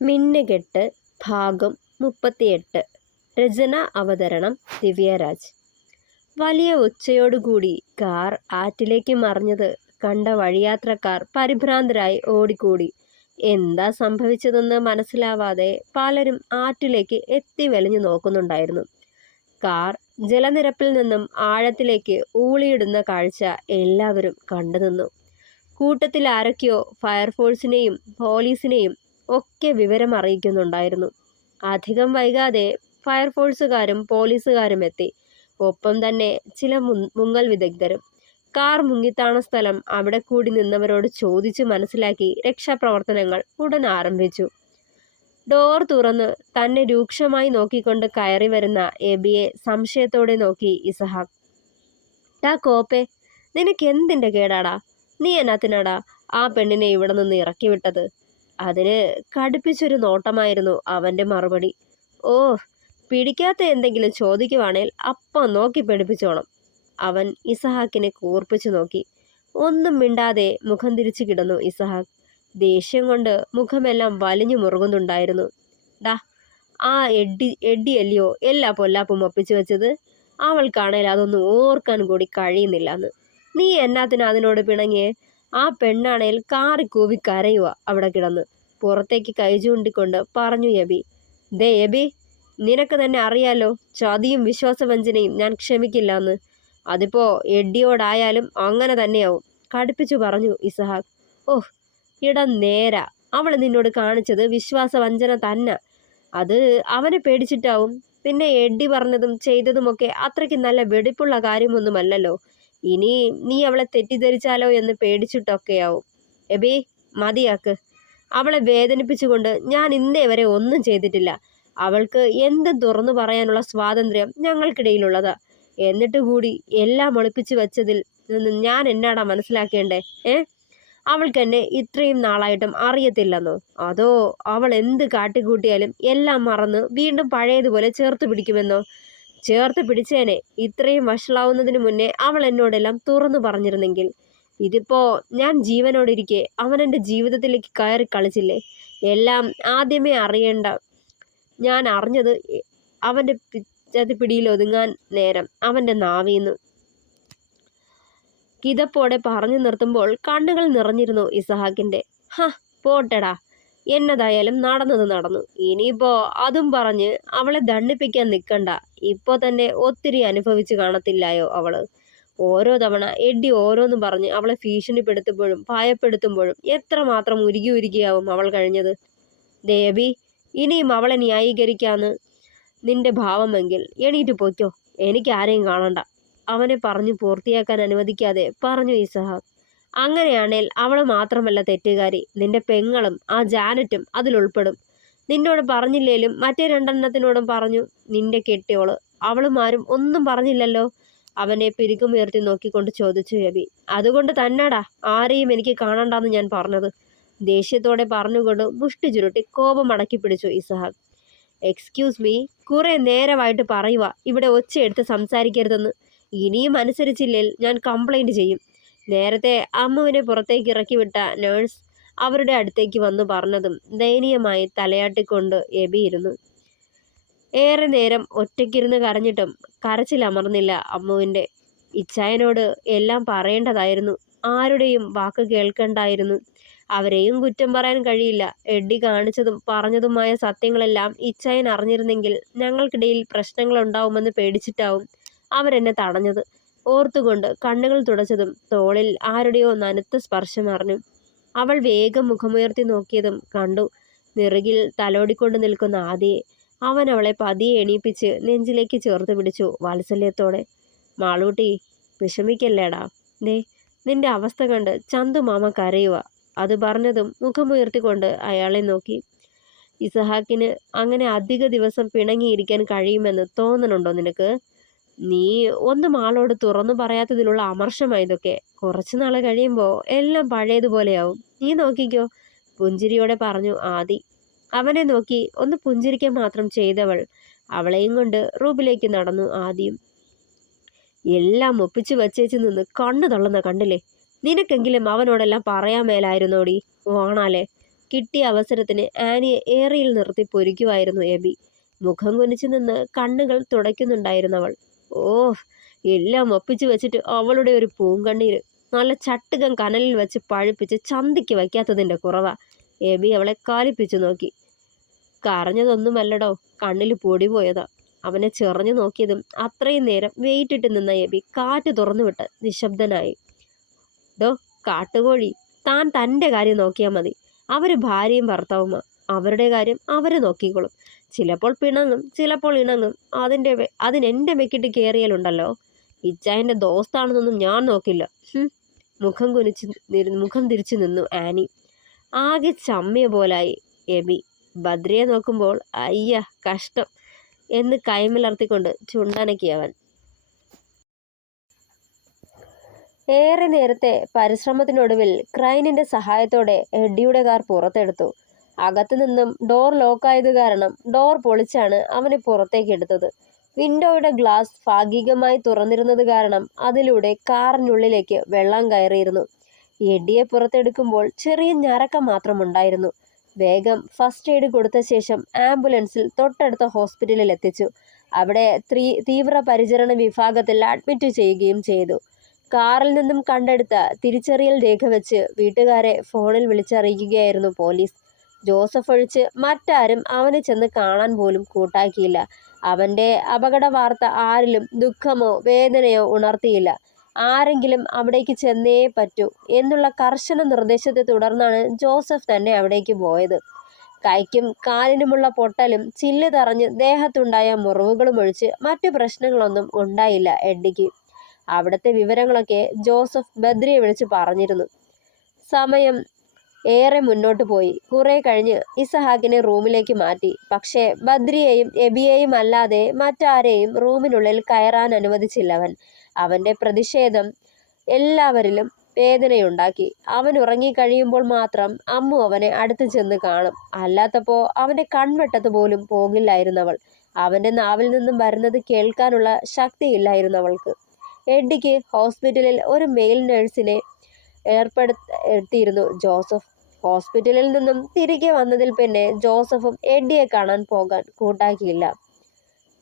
മിന്നുകെട്ട് ഭാഗം 38. രചന അവതരണം ദിവ്യരാജ്. വലിയ ഒച്ചയോടുകൂടി കാർ ആറ്റിലേക്ക് മറിഞ്ഞത് കണ്ട വഴിയാത്രക്കാർ പരിഭ്രാന്തരായി ഓടിക്കൂടി. എന്താ സംഭവിച്ചതെന്ന് മനസ്സിലാവാതെ പലരും ആറ്റിലേക്ക് എത്തി വലിഞ്ഞു നോക്കുന്നുണ്ടായിരുന്നു. കാർ ജലനിരപ്പിൽ നിന്നും ആഴത്തിലേക്ക് ഊളിയിടുന്ന കാഴ്ച എല്ലാവരും കണ്ടുനിന്നു. കൂട്ടത്തിൽ ആരൊക്കെയോ ഫയർഫോഴ്സിനെയും പോലീസിനെയും ഒക്കെ വിവരം അറിയിക്കുന്നുണ്ടായിരുന്നു. അധികം വൈകാതെ ഫയർഫോഴ്സുകാരും പോലീസുകാരും എത്തി. ഒപ്പം തന്നെ ചില മുങ്ങൽ വിദഗ്ധരും. കാർ മുങ്ങിത്താണ സ്ഥലം അവിടെ കൂടി നിന്നവരോട് ചോദിച്ചു മനസ്സിലാക്കി രക്ഷാപ്രവർത്തനങ്ങൾ ഉടൻ ആരംഭിച്ചു. ഡോർ തുറന്ന് തന്നെ രൂക്ഷമായി നോക്കിക്കൊണ്ട് കയറി വരുന്ന എബിയെ സംശയത്തോടെ നോക്കി ഇസഹാക്ക്. ടാ കോപ്പേ, നിനക്ക് എന്തിൻ്റെ കേടാടാ? നീ എന്നാത്തിനാടാ ആ പെണ്ണിനെ ഇവിടെ നിന്ന് ഇറക്കി വിട്ടത്? അതിന് കടുപ്പിച്ചൊരു നോട്ടമായിരുന്നു അവൻ്റെ മറുപടി. ഓ, പിടിക്കാത്ത എന്തെങ്കിലും ചോദിക്കുവാണേൽ അപ്പം നോക്കി പഠിപ്പിച്ചോണം. അവൻ ഇസഹാക്കിനെ കൂർപ്പിച്ചു നോക്കി. ഒന്നും മിണ്ടാതെ മുഖം തിരിച്ചു കിടന്നു ഇസഹാക്ക്. ദേഷ്യം കൊണ്ട് മുഖമെല്ലാം വലിഞ്ഞു മുറുകുന്നുണ്ടായിരുന്നു. ഡാ, ആ എഡ്ഡിയല്ലയോ എല്ലാ പൊല്ലാപ്പും ഒപ്പിച്ചു വെച്ചത്? അവൾക്കാണേൽ അതൊന്നും ഓർക്കാൻ കൂടി കഴിയുന്നില്ലെന്ന്. നീ എന്നാത്തിന് അതിനോട് പിണങ്ങിയേ? ആ പെണ്ണാണേൽ കാറിക്കൂവി കരയുക അവിടെ കിടന്ന്. പുറത്തേക്ക് കൈ ചൂണ്ടിക്കൊണ്ട് പറഞ്ഞു എബി. ദേ എബി, നിനക്ക് തന്നെ അറിയാലോ, ചതിയും വിശ്വാസവഞ്ചനയും ഞാൻ ക്ഷമിക്കില്ല എന്ന്. അതിപ്പോ എഡ്ഡിയോടായാലും അങ്ങനെ തന്നെയാവും, കടുപ്പിച്ചു പറഞ്ഞു ഇസഹാക്ക്. ഓഹ്, നേരാ, അവൾ നിന്നോട് കാണിച്ചത് വിശ്വാസവഞ്ചന തന്നെ. അത് അവനെ പേടിച്ചിട്ടാവും. പിന്നെ എഡ്ഡി പറഞ്ഞതും ചെയ്തതുമൊക്കെ അത്രയ്ക്ക് നല്ല വെടിപ്പുള്ള കാര്യമൊന്നുമല്ലല്ലോ. ഇനി നീ അവളെ തെറ്റിദ്ധരിച്ചാലോ എന്ന് പേടിച്ചിട്ടൊക്കെയാവും. എബി, മതിയാക്ക്. അവളെ വേദനിപ്പിച്ചുകൊണ്ട് ഞാൻ ഇന്നേ വരെ ഒന്നും ചെയ്തിട്ടില്ല. അവൾക്ക് എന്തും തുറന്നു പറയാനുള്ള സ്വാതന്ത്ര്യം ഞങ്ങൾക്കിടയിലുള്ളതാ. എന്നിട്ട് കൂടി എല്ലാം ഒളിപ്പിച്ചു വെച്ചതിൽ നിന്ന് ഞാൻ എന്നാടാ മനസ്സിലാക്കേണ്ടേ? അവൾക്ക് എന്നെ ഇത്രയും നാളായിട്ടും അറിയത്തില്ലെന്നോ? അതോ അവൾ എന്ത് കാട്ടിക്കൂട്ടിയാലും എല്ലാം മറന്ന് വീണ്ടും പഴയതുപോലെ ചേർത്ത് പിടിക്കുമെന്നോ? ചേർത്ത് പിടിച്ചേനെ. ഇത്രയും വഷളാവുന്നതിന് മുന്നേ അവൾ എന്നോടെല്ലാം തുറന്നു പറഞ്ഞിരുന്നെങ്കിൽ. ഇതിപ്പോ ഞാൻ ജീവനോടിരിക്കെ അവൻ എൻ്റെ ജീവിതത്തിലേക്ക് കയറി കളിച്ചില്ലേ? എല്ലാം ആദ്യമേ അറിയേണ്ട ഞാൻ അറിഞ്ഞത് അവൻ്റെ പിടിയിൽ ഒതുങ്ങാൻ നേരം അവൻ്റെ നാവീന്നു. കിതപ്പോടെ പറഞ്ഞു നിർത്തുമ്പോൾ കണ്ണുകൾ നിറഞ്ഞിരുന്നു ഇസഹാക്കിൻ്റെ. പോട്ടെടാ, എന്നതായാലും നടന്നത് നടന്നു. ഇനിയിപ്പോ അതും പറഞ്ഞ് അവളെ ദണ്ഡിപ്പിക്കാൻ നിൽക്കണ്ട. ഇപ്പോൾ തന്നെ ഒത്തിരി അനുഭവിച്ചു കാണത്തില്ലായോ അവള്? ഓരോ തവണ എഡ്ഡി ഓരോന്ന് പറഞ്ഞ് അവളെ ഭീഷണിപ്പെടുത്തുമ്പോഴും ഭയപ്പെടുത്തുമ്പോഴും എത്രമാത്രം ഉരുകിയാവും അവൾ കഴിഞ്ഞത്. ദേവി, ഇനിയും അവളെ ന്യായീകരിക്കാന്ന് നിന്റെ ഭാവമെങ്കിൽ എണീറ്റ് പൊയ്ക്കോ, എനിക്ക് ആരെയും കാണണ്ട. അവനെ പറഞ്ഞു പൂർത്തിയാക്കാൻ അനുവദിക്കാതെ പറഞ്ഞു ഇസഹാക്ക്. അങ്ങനെയാണേൽ അവൾ മാത്രമല്ല തെറ്റുകാരി, നിന്റെ പെങ്ങളും ആ ജാനറ്റും അതിലുൾപ്പെടും. നിന്നോട് പറഞ്ഞില്ലേലും മറ്റേ രണ്ടെണ്ണത്തിനോടും പറഞ്ഞു. നിന്റെ കെട്ടിയോള്, അവളുമാരും ഒന്നും പറഞ്ഞില്ലല്ലോ? അവനെ പിരികുമുയർത്തി നോക്കിക്കൊണ്ട് ചോദിച്ചു എബി. അതുകൊണ്ട് തന്നെടാ ആരെയും എനിക്ക് കാണണ്ടെന്ന് ഞാൻ പറഞ്ഞത്, ദേഷ്യത്തോടെ പറഞ്ഞുകൊണ്ട് മുഷ്ടി ചുരുട്ടി കോപം അടക്കി പിടിച്ചു ഇസഹാക്ക്. എക്സ്ക്യൂസ് മീ, കുറെ നേരമായിട്ട് പറയുക ഇവിടെ ഒച്ചയെടുത്ത് സംസാരിക്കരുതെന്ന്. ഇനിയും അനുസരിച്ചില്ലേൽ ഞാൻ കംപ്ലൈൻറ്റ് ചെയ്യും. നേരത്തെ അമ്മുവിനെ പുറത്തേക്ക് ഇറക്കി വിട്ട നേഴ്സ് അവരുടെ അടുത്തേക്ക് വന്നു പറഞ്ഞതും ദയനീയമായി തലയാട്ടിക്കൊണ്ട് എബി ഇരുന്നു. ഏറെ നേരം ഒറ്റയ്ക്കിരുന്ന് കരഞ്ഞിട്ടും കരച്ചിലമർന്നില്ല അമ്മുവിൻ്റെ. ഇച്ചായനോട് എല്ലാം പറയേണ്ടതായിരുന്നു, ആരുടെയും വാക്ക് കേൾക്കണ്ടായിരുന്നു. അവരെയും കുറ്റം പറയാൻ കഴിയില്ല. എഡ്ഡി കാണിച്ചതും പറഞ്ഞതുമായ സത്യങ്ങളെല്ലാം ഇച്ചായൻ അറിഞ്ഞിരുന്നെങ്കിൽ ഞങ്ങൾക്കിടയിൽ പ്രശ്നങ്ങളുണ്ടാവുമെന്ന് പേടിച്ചിട്ടാവും അവരെന്നെ തടഞ്ഞത്. ഓർത്തുകൊണ്ട് കണ്ണുകൾ തുടച്ചതും തോളിൽ ആരുടെയോ നനുത്ത സ്പർശം അറിഞ്ഞു. അവൾ വേഗം മുഖമുയർത്തി നോക്കിയതും കണ്ടു നിറുകിൽ തലോടിക്കൊണ്ട് നിൽക്കുന്ന ആദിയെ. അവൻ അവളെ പതിയെ എണീപ്പിച്ച് നെഞ്ചിലേക്ക് ചേർത്ത് പിടിച്ചു വാത്സല്യത്തോടെ. മാളൂട്ടി, വിഷമിക്കല്ലേടാ. നിന്റെ അവസ്ഥ കണ്ട് ചന്തുമാമ കരയുക. അത് പറഞ്ഞതും മുഖമുയർത്തിക്കൊണ്ട് അയാളെ നോക്കി. ഇസഹാക്കിന് അങ്ങനെ അധിക ദിവസം പിണങ്ങിയിരിക്കാൻ കഴിയുമെന്ന് തോന്നണുണ്ടോ നിനക്ക്? നീ ഒന്നും ആളോട് തുറന്നു പറയാത്തതിലുള്ള അമർഷമായതൊക്കെ. കുറച്ചു നാൾ കഴിയുമ്പോൾ എല്ലാം പഴയതുപോലെയാവും, നീ നോക്കിക്കോ, പുഞ്ചിരിയോടെ പറഞ്ഞു ആദി. അവനെ നോക്കി ഒന്ന് പുഞ്ചിരിക്കാൻ മാത്രം ചെയ്തവൾ അവളെയും കൊണ്ട് റൂമിലേക്ക് നടന്നു. ആദ്യം എല്ലാം ഒപ്പിച്ചു വച്ചേച്ച് നിന്ന് കണ്ണു തള്ളുന്ന കണ്ടില്ലേ? നിനക്കെങ്കിലും അവനോടെല്ലാം പറയാൻ മേലായിരുന്നോടി വാണാലേ? കിട്ടിയ അവസരത്തിന് ആനിയെ ഏറിയിൽ നിർത്തി പൊരിക്കുമായിരുന്നു എബി. മുഖം കുനിച്ചു നിന്ന് കണ്ണുകൾ തുടയ്ക്കുന്നുണ്ടായിരുന്നവൾ. ഓ, എല്ലാം ഒപ്പിച്ചു വെച്ചിട്ട് അവളുടെ ഒരു പൂങ്കണ്ണീര്. നല്ല ചട്ടുകം കനലിൽ വെച്ച് പഴുപ്പിച്ച് ചന്തിക്ക് വയ്ക്കാത്തതിൻ്റെ കുറവാ. എബി അവളെ കാലിപ്പിച്ചു നോക്കി. കരഞ്ഞതൊന്നുമല്ലടോ, കണ്ണിൽ പൊടി പോയതാ. അവനെ ചെറിഞ്ഞു നോക്കിയതും അത്രയും നേരം വെയിറ്റിട്ട് നിന്ന എബി കാറ്റ് തുറന്നുവിട്ട് നിശബ്ദനായി. ഡോ കാട്ടുകോഴി, താൻ തൻ്റെ കാര്യം നോക്കിയാൽ മതി. അവർ ഭാര്യയും ഭർത്താവുമാ. അവരുടെ കാര്യം അവർ നോക്കിക്കോളും. ചിലപ്പോൾ പിണങ്ങും, ചിലപ്പോൾ ഇണങ്ങും. അതിനെൻ്റെ മെക്കിട്ട് കയറിയാലുണ്ടല്ലോ, ഇച്ചായൻ്റെ ദോസ്താണെന്നൊന്നും ഞാൻ നോക്കില്ല. മുഖം തിരിച്ചു നിന്നു ആനി. ആകെ ചമ്മിയ പോലായി എബി. ബദ്രിയെ നോക്കുമ്പോൾ അയ്യ കഷ്ടം എന്ന് കൈമലർത്തിക്കൊണ്ട് ചുണ്ടനക്കി അവൻ. ഏറെ നേരത്തെ പരിശ്രമത്തിനൊടുവിൽ ക്രൈനിന്റെ സഹായത്തോടെ എഡ്ഡിയുടെ കാർ പുറത്തെടുത്തു. അകത്തു നിന്നും ഡോർ ലോക്കായത് കാരണം ഡോർ പൊളിച്ചാണ് അവനെ പുറത്തേക്ക് എടുത്തത്. വിൻഡോയുടെ ഗ്ലാസ് ഭാഗികമായി തുറന്നിരുന്നത് കാരണം അതിലൂടെ കാറിനുള്ളിലേക്ക് വെള്ളം കയറിയിരുന്നു. എഡ്ഡിയെ പുറത്തെടുക്കുമ്പോൾ ചെറിയ ഞരക്കം മാത്രമുണ്ടായിരുന്നു. വേഗം ഫസ്റ്റ് എയ്ഡ് കൊടുത്ത ശേഷം ആംബുലൻസിൽ തൊട്ടടുത്ത ഹോസ്പിറ്റലിൽ എത്തിച്ചു. അവിടെ തീവ്രപരിചരണ വിഭാഗത്തിൽ അഡ്മിറ്റ് ചെയ്യുകയും ചെയ്തു. കാറിൽ നിന്നും കണ്ടെടുത്ത തിരിച്ചറിയൽ രേഖ വെച്ച് വീട്ടുകാരെ ഫോണിൽ വിളിച്ചറിയിക്കുകയായിരുന്നു പോലീസ്. ജോസഫ് ഒഴിച്ച് മറ്റാരും അവനെ ചെന്ന് കാണാൻ പോലും കൂട്ടാക്കിയില്ല. അവൻ്റെ അപകട വാർത്ത ആരിലും ദുഃഖമോ വേദനയോ ഉണർത്തിയില്ല. ആരെങ്കിലും അവിടേക്ക് ചെന്നേ പറ്റൂ എന്നുള്ള കർശന നിർദ്ദേശത്തെ തുടർന്നാണ് ജോസഫ് തന്നെ അവിടേക്ക് പോയത്. കൈക്കും കാലിനുമുള്ള പൊട്ടലും ചില്ല് തറഞ്ഞ് ദേഹത്തുണ്ടായ മുറിവുകളും ഒഴിച്ച് മറ്റു പ്രശ്നങ്ങളൊന്നും ഉണ്ടായില്ല എഡ്ഡിക്ക്. അവിടുത്തെ വിവരങ്ങളൊക്കെ ജോസഫ് ബദ്രിയെ വിളിച്ച് പറഞ്ഞിരുന്നു. സമയം ഏറെ മുന്നോട്ട് പോയി. കുറെ കഴിഞ്ഞ് ഇസഹാക്കിനെ റൂമിലേക്ക് മാറ്റി. പക്ഷേ ബദ്രിയെയും എബിയെയും അല്ലാതെ മറ്റാരെയും റൂമിനുള്ളിൽ കയറാൻ അനുവദിച്ചില്ലവൻ. അവൻ്റെ പ്രതിഷേധം എല്ലാവരിലും വേദനയുണ്ടാക്കി. അവൻ ഉറങ്ങിക്കഴിയുമ്പോൾ മാത്രം അമ്മു അവനെ അടുത്ത് ചെന്ന് കാണും. അല്ലാത്തപ്പോൾ അവൻ്റെ കൺവെട്ടത്ത് പോലും പോകില്ലായിരുന്നവൾ. അവൻ്റെ നാവിൽ നിന്നും വരുന്നത് കേൾക്കാനുള്ള ശക്തിയില്ലായിരുന്നവൾക്ക്. എഡ്ഡിക്ക് ഹോസ്പിറ്റലിൽ ഒരു മെയിൽ നഴ്സിനെ ഏർപ്പെടുത്തിയിരുന്നു ജോസഫ്. ഹോസ്പിറ്റലിൽ നിന്നും തിരികെ വന്നതിൽ പിന്നെ ജോസഫും എഡ്ഡിയെ കാണാൻ പോകാൻ കൂട്ടാക്കിയില്ല.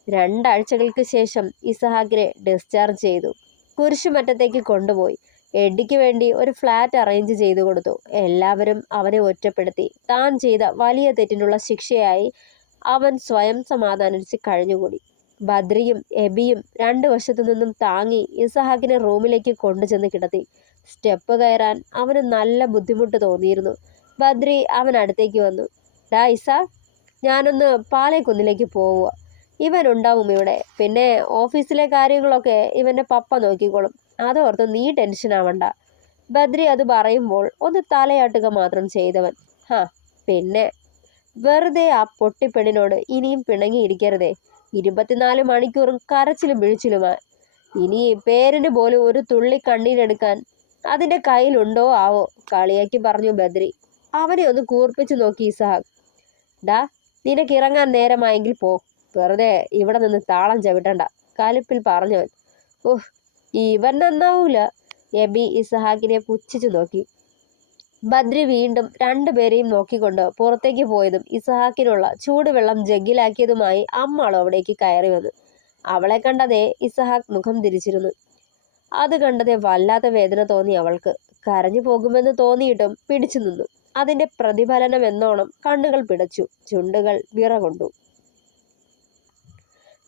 2 ആഴ്ചകൾക്ക് ശേഷം ഇസഹാക്കിനെ ഡിസ്ചാർജ് ചെയ്തു. കുരിശുമറ്റത്തേക്ക് കൊണ്ടുപോയി. എഡ്ഡിക്ക് വേണ്ടി ഒരു ഫ്ലാറ്റ് അറേഞ്ച് ചെയ്തു കൊടുത്തു. എല്ലാവരും അവനെ ഒറ്റപ്പെടുത്തി. താൻ ചെയ്ത വലിയ തെറ്റിനുള്ള ശിക്ഷയായി അവൻ സ്വയം സമാധാനിച്ച് കഴിഞ്ഞുകൂടി. ബദ്രിയും എബിയും 2 വശത്തു നിന്നും താങ്ങി ഇസഹാക്കിനെ റൂമിലേക്ക് കൊണ്ടുചെന്ന് കിടത്തി. സ്റ്റെപ്പ് കയറാൻ അവന് നല്ല ബുദ്ധിമുട്ട് തോന്നിയിരുന്നു. ബദ്രി അവൻ അടുത്തേക്ക് വന്നു. ഡാ ഇസ, ഞാനൊന്ന് പാലേക്കുന്നിലേക്ക് പോവുക. ഇവനുണ്ടാവും ഇവിടെ. പിന്നെ ഓഫീസിലെ കാര്യങ്ങളൊക്കെ ഇവൻ്റെ പപ്പ നോക്കിക്കോളും. അതോർത്ത് നീ ടെൻഷൻ ആവണ്ട. ബദ്രി അത് പറയുമ്പോൾ ഒന്ന് തലയാട്ടുക മാത്രം ചെയ്തവൻ. പിന്നെ വെറുതെ ആ പൊട്ടിപ്പെണ്ണിനോട് ഇനിയും പിണങ്ങിയിരിക്കരുതേ. 24 മണിക്കൂറും കരച്ചിലും പിഴിച്ചിലുമാ. ഇനി പേരിന് പോലും ഒരു തുള്ളി കണ്ണീരെടുക്കാൻ അതിൻ്റെ കയ്യിലുണ്ടോ ആവോ, കളിയാക്കി പറഞ്ഞു ബദ്രി. അവനെ ഒന്ന് കൂർപ്പിച്ചു നോക്കി ഇസഹാക്ക്. ഡാ, നിനക്കിറങ്ങാൻ നേരമായെങ്കിൽ പോ. വെറുതെ ഇവിടെ നിന്ന് താളം ചവിട്ടണ്ട, കലിപ്പിൽ പറഞ്ഞവൻ. ഇവൻ നന്നാവൂല. എബി ഇസഹാക്കിനെ പുച്ഛിച്ചു നോക്കി. ബദ്രി വീണ്ടും 2 പേരെയും നോക്കിക്കൊണ്ട് പുറത്തേക്ക് പോയതും ഇസഹാക്കിനുള്ള ചൂടുവെള്ളം ജഗ്ഗിലാക്കിയതുമായി അമ്മാളും അവിടേക്ക് കയറി വന്നു. അവളെ കണ്ടതേ ഇസഹാക്ക് മുഖം തിരിച്ചിരുന്നു. അത് കണ്ടതേ വല്ലാത്ത വേദന തോന്നി അവൾക്ക്. കരഞ്ഞു പോകുമെന്ന് തോന്നിയിട്ടും പിടിച്ചു നിന്നു. അതിൻ്റെ പ്രതിഫലനം എന്നോണം കണ്ണുകൾ പിടച്ചു, ചുണ്ടുകൾ വിറകൊണ്ടു.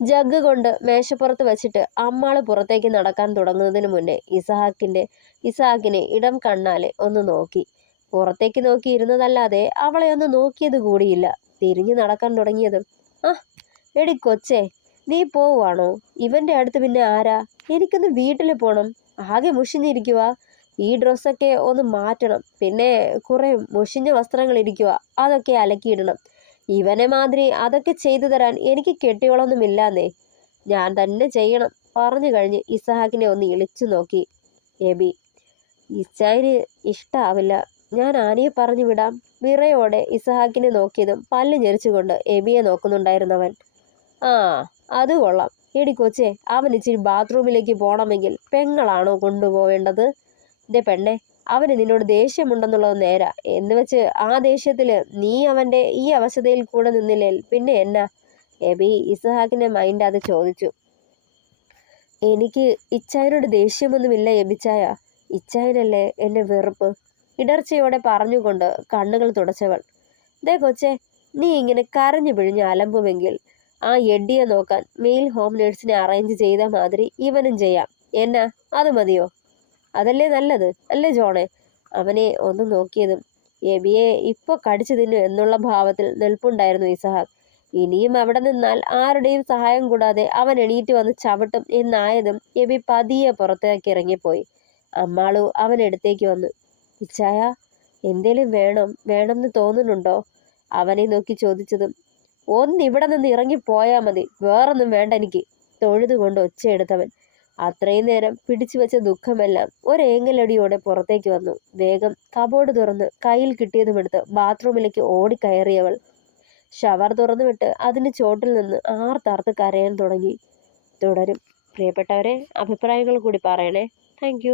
ജഗ് കൊണ്ട് മേശപ്പുറത്ത് വെച്ചിട്ട് അമ്മാള് പുറത്തേക്ക് നടക്കാൻ തുടങ്ങുന്നതിന് മുന്നേ ഇസഹാക്കിനെ ഇടം കണ്ണാലെ ഒന്ന് നോക്കി. പുറത്തേക്ക് നോക്കി ഇരുന്നതല്ലാതെ അവളെ ഒന്ന് നോക്കിയത് കൂടിയില്ല. തിരിഞ്ഞു നടക്കാൻ തുടങ്ങിയതും എടി കൊച്ചേ, നീ പോവാണോ? ഇവൻ്റെ അടുത്ത് പിന്നെ ആരാ? എനിക്കൊന്ന് വീട്ടിൽ പോണം. ആകെ മുഷിഞ്ഞിരിക്കുക. ഈ ഡ്രസ്സൊക്കെ ഒന്ന് മാറ്റണം. പിന്നെ കുറെ മുഷിഞ്ഞ വസ്ത്രങ്ങൾ ഇരിക്കുക, അതൊക്കെ അലക്കിയിടണം. ഇവനെ മാതിരി അതൊക്കെ ചെയ്തു തരാൻ എനിക്ക് കെട്ടിയോളൊന്നുമില്ലാന്നേ. ഞാൻ തന്നെ ചെയ്യണം. പറഞ്ഞു കഴിഞ്ഞ് ഇസഹാക്കിനെ ഒന്ന് ഇളിച്ചു നോക്കി എബി. ഇച്ചായന് ഇഷ്ടാവില്ല. ഞാൻ ആനയെ പറഞ്ഞു വിടാം. വിറയോടെ ഇസഹാക്കിനെ നോക്കിയതും പല്ല് ഞെരിച്ചുകൊണ്ട് എബിയെ നോക്കുന്നുണ്ടായിരുന്നവൻ. അത് കൊള്ളാം. എടി കൊച്ചേ, അവൻ ഇച്ചിരി ബാത്റൂമിലേക്ക് പോകണമെങ്കിൽ പെങ്ങളാണോ കൊണ്ടുപോവേണ്ടത്? ദേ പെണ്ണെ, അവന് നിന്നോട് ദേഷ്യമുണ്ടെന്നുള്ളത് നേരാ. എന്ന് വെച്ച് ആ ദേഷ്യത്തിൽ നീ അവൻ്റെ ഈ അവശതയിൽ കൂടെ നിന്നില്ലേ പിന്നെ എന്നാ? എബി ഇസഹാക്കിന്റെ മൈൻഡ് അത് ചോദിച്ചു. എനിക്ക് ഇച്ചായനോട് ദേഷ്യമൊന്നുമില്ല എബിച്ചായ, ഇച്ചായനല്ലേ എന്നെ വെറുപ്പ്, ഇടർച്ചയോടെ പറഞ്ഞുകൊണ്ട് കണ്ണുകൾ തുടച്ചവൾ. ദേ കൊച്ചേ, നീ ഇങ്ങനെ കരഞ്ഞു പിഴിഞ്ഞ് അലമ്പുമെങ്കിൽ ആ എഡ്ഡിയെ നോക്കാൻ മെയിൽ ഹോം നേഴ്സിനെ അറേഞ്ച് ചെയ്ത മാതിരി ഇവനും ചെയ്യാം. എന്നാ, അത് മതിയോ? അതല്ലേ നല്ലത്, അല്ലേ ജോണെ? അവനെ ഒന്ന് നോക്കിയതും എബിയെ ഇപ്പൊ കടിച്ചു തിന്നു എന്നുള്ള ഭാവത്തിൽ നിൽപ്പുണ്ടായിരുന്നു ഇസഹാക്ക്. ഇനിയും അവിടെ നിന്നാൽ ആരുടെയും സഹായം കൂടാതെ അവൻ എണീറ്റ് വന്ന് ചവിട്ടും എന്നായതും എബി പതിയെ പുറത്തേക്ക് ഇറങ്ങിപ്പോയി. അമ്മാളു അവനടുത്തേക്ക് വന്നു. ഇച്ചായ, എന്തേലും വേണമെന്ന് തോന്നുന്നുണ്ടോ? അവനെ നോക്കി ചോദിച്ചതും ഒന്നിവിടെ നിന്ന് ഇറങ്ങിപ്പോയാ മതി, വേറൊന്നും വേണ്ട എനിക്ക്, തൊഴുതുകൊണ്ട് ഒച്ചയെടുത്തവൻ. അത്രയും നേരം പിടിച്ചു വെച്ച ദുഃഖമെല്ലാം ഒരേങ്ങലടിയോടെ പുറത്തേക്ക് വന്നു. വേഗം കബോർഡ് തുറന്ന് കയ്യിൽ കിട്ടിയതുമെടുത്ത് ബാത്റൂമിലേക്ക് ഓടിക്കയറിയവൾ ഷവർ തുറന്നുവിട്ട് അതിന് ചോട്ടിൽ നിന്ന് ആർത്താർത്ത് കരയാൻ തുടങ്ങി. തുടരും. പ്രിയപ്പെട്ടവരെ, അഭിപ്രായങ്ങൾ കൂടി പറയണേ. താങ്ക്